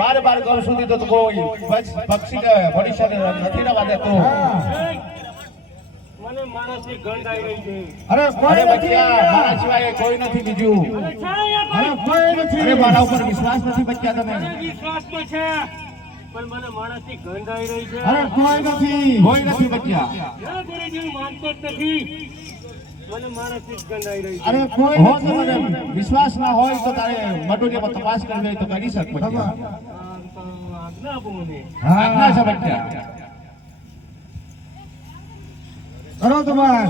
बार बार करू સુધી તો કોઈ પક્ષી કે ભવિષ્ય નથી રવા દેતો મને માણસની ગંધ આવી રહી છે અરે કોઈ બચ્યા મારા સિવાય કોઈ નથી બીજું અરે કોઈ નથી અરે મારા ઉપર વિશ્વાસ નથી બચ્યા તમે વિશ્વાસ તો છે પણ મને માણસની ગંધ આવી રહી છે અરે કોઈ નથી બચ્યા યા ગુરુજી માનતો જ નથી મને માણસની ગંધ આવી રહી છે અરે કોઈ હો તમને વિશ્વાસ ના હોય તો તારે મટોડિયામાં તપાસ કરવી તો કરી શક બચ્યા આજ્ઞા આપો મને આજ્ઞા છે બચ્યા કરો તમારે